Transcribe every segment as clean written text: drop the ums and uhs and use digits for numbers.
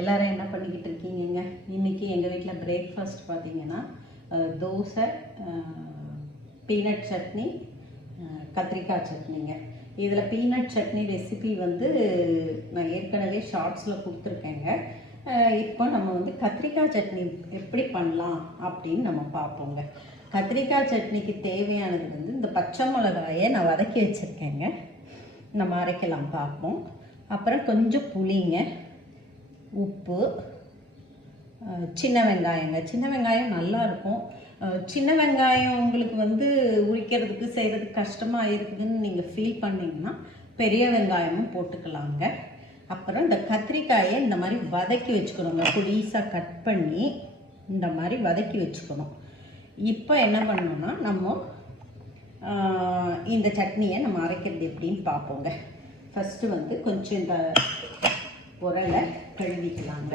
எல்லாரும் என்ன பண்ணிக்கிட்டு இருக்கீங்க? இன்றைக்கி எங்கள் வீட்டில் பிரேக்ஃபாஸ்ட் பார்த்திங்கன்னா தோசை, பீனட் சட்னி, கத்திரிக்காய் சட்னிங்க. இதில் பீனட் சட்னி ரெசிபி வந்து நான் ஏற்கனவே ஷார்ட்ஸில் கொடுத்துருக்கேங்க. இப்போ நம்ம வந்து கத்திரிக்காய் சட்னி எப்படி பண்ணலாம் அப்படின்னு நம்ம பார்ப்போங்க. கத்திரிக்காய் சட்னிக்கு தேவையானது வந்து இந்த பச்சை மிளகாயை நான் வதக்கி வச்சுருக்கேங்க. நம்ம அரைக்கலாம் பார்ப்போம். அப்புறம் கொஞ்சம் புளிங்க, உப்பு, சின்ன வெங்காயங்க. சின்ன வெங்காயம் நல்லாயிருக்கும். சின்ன வெங்காயம் உங்களுக்கு வந்து உரிக்கிறதுக்கு செய்கிறதுக்கு கஷ்டமாக இருக்குதுன்னு நீங்கள் ஃபீல் பண்ணிங்கன்னா பெரிய வெங்காயமும் போட்டுக்கலாங்க. அப்புறம் இந்த கத்திரிக்காயை இந்த மாதிரி வதக்கி வச்சுக்கணுங்க. பொடிசாக கட் பண்ணி இந்த மாதிரி வதக்கி வச்சுக்கணும். இப்போ என்ன பண்ணணும்னா நம்ம இந்த சட்னியை நம்ம அரைக்கிறது எப்படின்னு பார்ப்போங்க. ஃபஸ்ட்டு வந்து கொஞ்சம் இந்த உரலை கழுவிக்கலாங்க.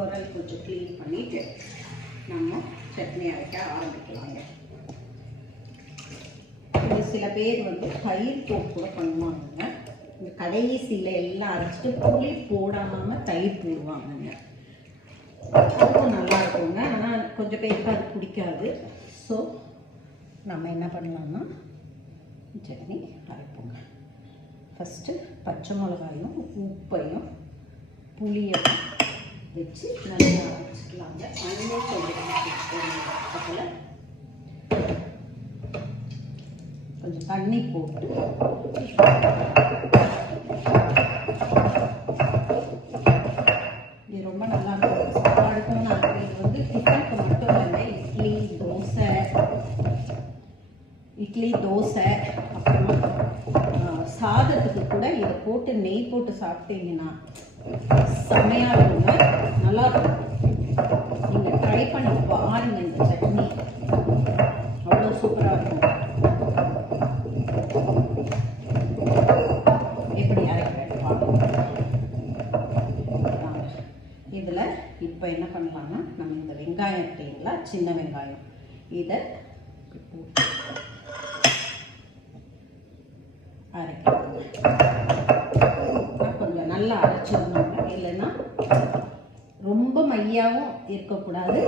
உரல் கொஞ்சம் க்ளீன் பண்ணிவிட்டு நம்ம சட்னி அரைக்க ஆரம்பிக்கலாங்க. இது சில பேர் வந்து தயிர் போட்டு கூட பண்ணுவாங்க. இந்த கடைசியில் எல்லாம் அரைச்சிட்டு புளி போடாமல் தயிர் போடுவாங்கங்க. அதுவும் நல்லா இருக்குங்க. ஆனால் கொஞ்சம் பேருக்கு அது பிடிக்காது. ஸோ நம்ம என்ன பண்ணலாம்னா சட்னி அரைப்போங்க. ஃபஸ்ட்டு பச்சை மிளகாயும் உப்பையும் புளியையும் வச்சு நல்லா அரைச்சிக்கலாங்க. அதில் கொஞ்சம் கொஞ்சம் தண்ணி போட்டு இது ரொம்ப நல்லா இருக்கும். சாப்பாடுக்கும் நான் இது வந்து டிஃபனுக்கு மட்டும் இல்லை, இட்லி தோசை அப்புறமா சாதத்துக்கு கூட இதை போட்டு நெய் போட்டு சாப்பிட்டீங்கன்னா செம்மையாக இருக்குங்க. நல்லாயிருக்கும். நீங்கள் ட்ரை பண்ணி பாருங்க. இந்த சட்னி அவ்வளோ சூப்பராக இருக்கும். எப்படி அரைக்கிறேன் பாருங்க. இதில் இப்போ என்ன பண்ணலாம்னா நம்ம இந்த வெங்காயம் இருக்குங்களா, சின்ன வெங்காயம், இதை அரைக்கணும். கொஞ்சம் நல்லா அரைச்சிடணுங்க. இல்லைன்னா ரொம்ப மையாவும் இருக்கக்கூடாது,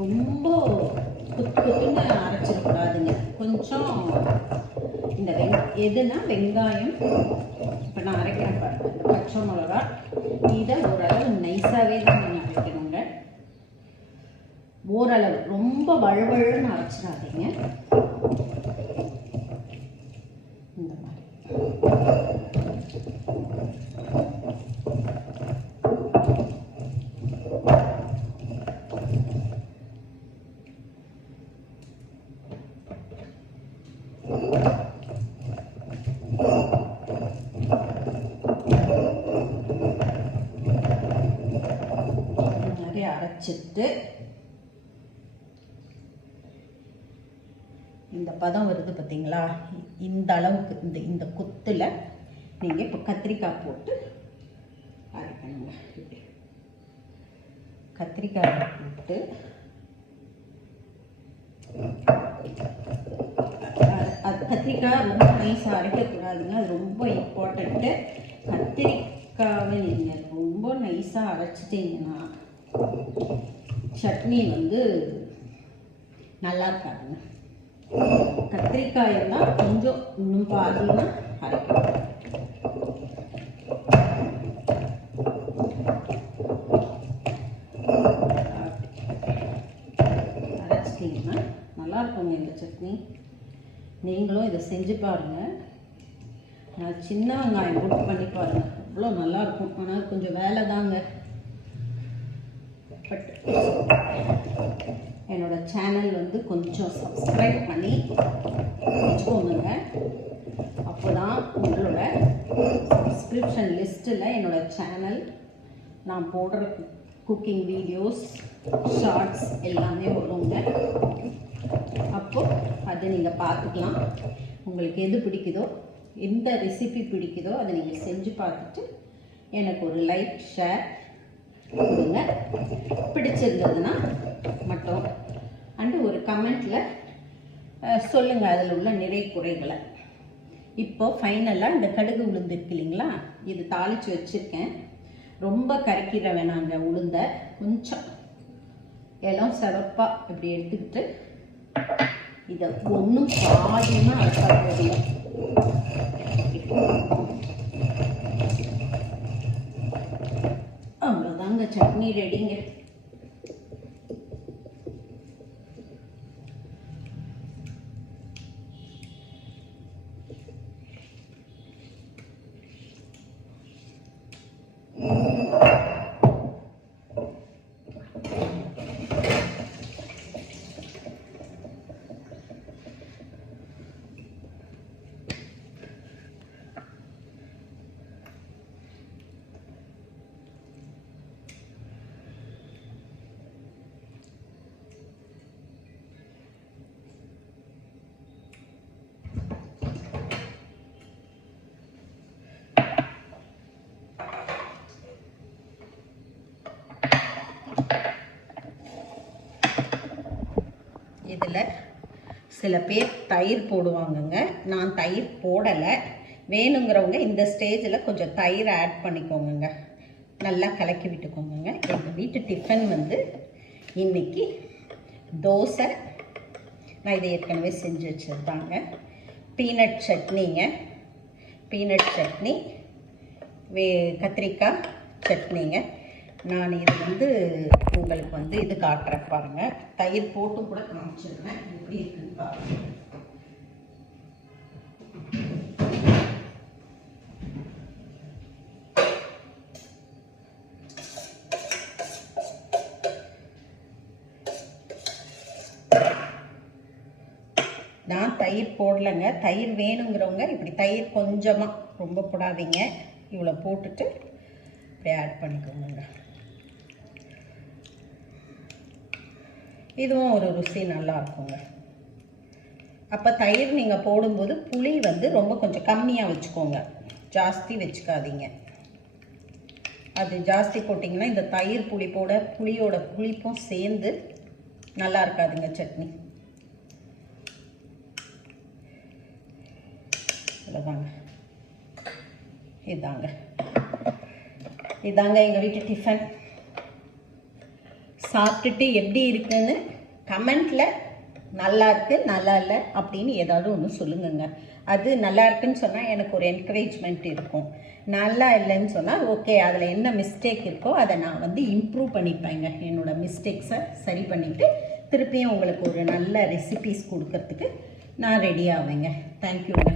ரொம்ப குத்துன்னு அரைச்சிடக்கூடாதுங்க. கொஞ்சம் இந்த எதுனா வெங்காயம், இப்போ நான் அரைக்கிறேன் பாருங்க, பச்சை மிளகா, இதை ஓரளவு நைஸாகவே தான் நீங்கள் அரைக்கணுங்க. ஓரளவு ரொம்ப வழுவழுன்னு அரைச்சிடாதீங்க. இந்த மாதிரி அரைச்சிட்டு இந்த பதம் வருது பார்த்தீங்களா, இந்த அளவுக்கு இந்த குத்தில் நீங்கள் இப்போ கத்திரிக்காய் போட்டு அரைக்கணுங்க. கத்திரிக்காய் போட்டு கத்திரிக்காய் ரொம்ப நைஸாக அரைக்கக்கூடாதுங்க. அது ரொம்ப இம்பார்ட்டண்ட்டு. கத்திரிக்காவை நீங்கள் ரொம்ப நைஸாக அரைச்சிட்டிங்கன்னா சட்னி வந்து நல்லா இருக்காதுங்க. கத்திரிக்காயெல்லாம் கொஞ்சம் இன்னும் பாதினா அரைக்கணும். அரைச்சிட்டிங்கன்னா நல்லா இருக்குங்க இந்த சட்னி. நீங்களும் இதை செஞ்சு பாருங்கள். நான் சின்ன வெங்காயம் போட்டு பண்ணி பாருங்கள், அவ்வளோ நல்லாயிருக்கும். ஆனால் கொஞ்சம் வேலை தாங்க. பட் என்னோடய சேனல் வந்து கொஞ்சம் சப்ஸ்கிரைப் பண்ணி வச்சுக்கோங்க. அப்போ தான் உங்களோட சப்ஸ்கிரிப்ஷன் லிஸ்ட்டில் என்னோடய சேனல் நான் போடுற குக்கிங் வீடியோஸ், ஷார்ட்ஸ் எல்லாமே வருங்க. அப்போது அதை நீங்கள் பார்த்துக்கலாம். உங்களுக்கு எது பிடிக்குதோ, எந்த ரெசிபி பிடிக்குதோ அதை நீங்கள் செஞ்சு பார்த்துட்டு எனக்கு ஒரு லைக், ஷேர் கொடுங்க. பிடிச்சிருந்ததுன்னா மட்டும் அண்டு ஒரு கமெண்ட்டில் சொல்லுங்கள் அதில் உள்ள நிறை குறைகளை. இப்போ ஃபைனலாக இந்த கடுகு உளுந்து இருக்கு இல்லைங்களா, இது தாளித்து வச்சுருக்கேன். ரொம்ப கரைக்கிற வேணாங்க உளுந்தை, கொஞ்சம் எல்லாம் சிறப்பாக இப்படி எடுத்துக்கிட்டு இதை ஒன்றும் பாதியமாக அரைச்சா போதும். அவ்வளோதாங்க, சட்னி ரெடிங்க. இதில் சில பேர் தயிர் போடுவாங்கங்க, நான் தயிர் போடலை. வேணுங்கிறவங்க இந்த ஸ்டேஜில் கொஞ்சம் தயிர் ஆட் பண்ணிக்கோங்க, நல்லா கலக்கி விட்டுக்கோங்க. எங்கள் வீட்டு டிஃபன் வந்து இன்றைக்கி தோசை, நான் இதை ஏற்கனவே செஞ்சு வச்சுருந்தாங்க. பீனட் சட்னிங்க, பீனட் சட்னி, கத்திரிக்காய் சட்னிங்க. நான் இது வந்து உங்களுக்கு வந்து இது காட்டுறேன் பாருங்கள், தயிர் போட்டு கூட காமிச்சிடுறேன் எப்படி இருக்குன்னு பாருங்கள். நான் தயிர் போடலைங்க, தயிர் வேணுங்கிறவங்க இப்படி தயிர் கொஞ்சமாக, ரொம்ப போடாதீங்க, இவ்வளோ போட்டுட்டு இப்படி ஆட் பண்ணிக்கோங்க. இதுவும் ஒரு ருசி நல்லா இருக்குங்க. அப்போ தயிர் நீங்கள் போடும்போது புளி வந்து ரொம்ப கொஞ்சம் கம்மியாக வச்சுக்கோங்க, ஜாஸ்தி வச்சுக்காதீங்க. அது ஜாஸ்தி போட்டிங்கன்னா இந்த தயிர் புளியோட புளிப்பும் சேர்ந்து நல்லா இருக்காதுங்க சட்னி. இதாங்க இதாங்க எங்கள் வீட்டு டிஃபன். சாப்பிட்டுட்டு எப்படி இருக்குன்னு கமெண்ட்டில் நல்லா இருக்கு நல்லா இல்லை அப்படின்னு ஏதாவது ஒன்று சொல்லுங்கங்க. அது நல்லா இருக்குன்னு சொன்னால் எனக்கு ஒரு என்கரேஜ்மெண்ட் இருக்கும். நல்லா இல்லைன்னு சொன்னால் ஓகே, அதில் என்ன மிஸ்டேக் இருக்கோ அதை நான் வந்து இம்ப்ரூவ் பண்ணிப்பேங்க. என்னோடய மிஸ்டேக்ஸை சரி பண்ணிவிட்டு திருப்பியும் உங்களுக்கு ஒரு நல்ல ரெசிபீஸ் கொடுக்கறதுக்கு நான் ரெடி ஆவேங்க. தேங்க்யூங்க.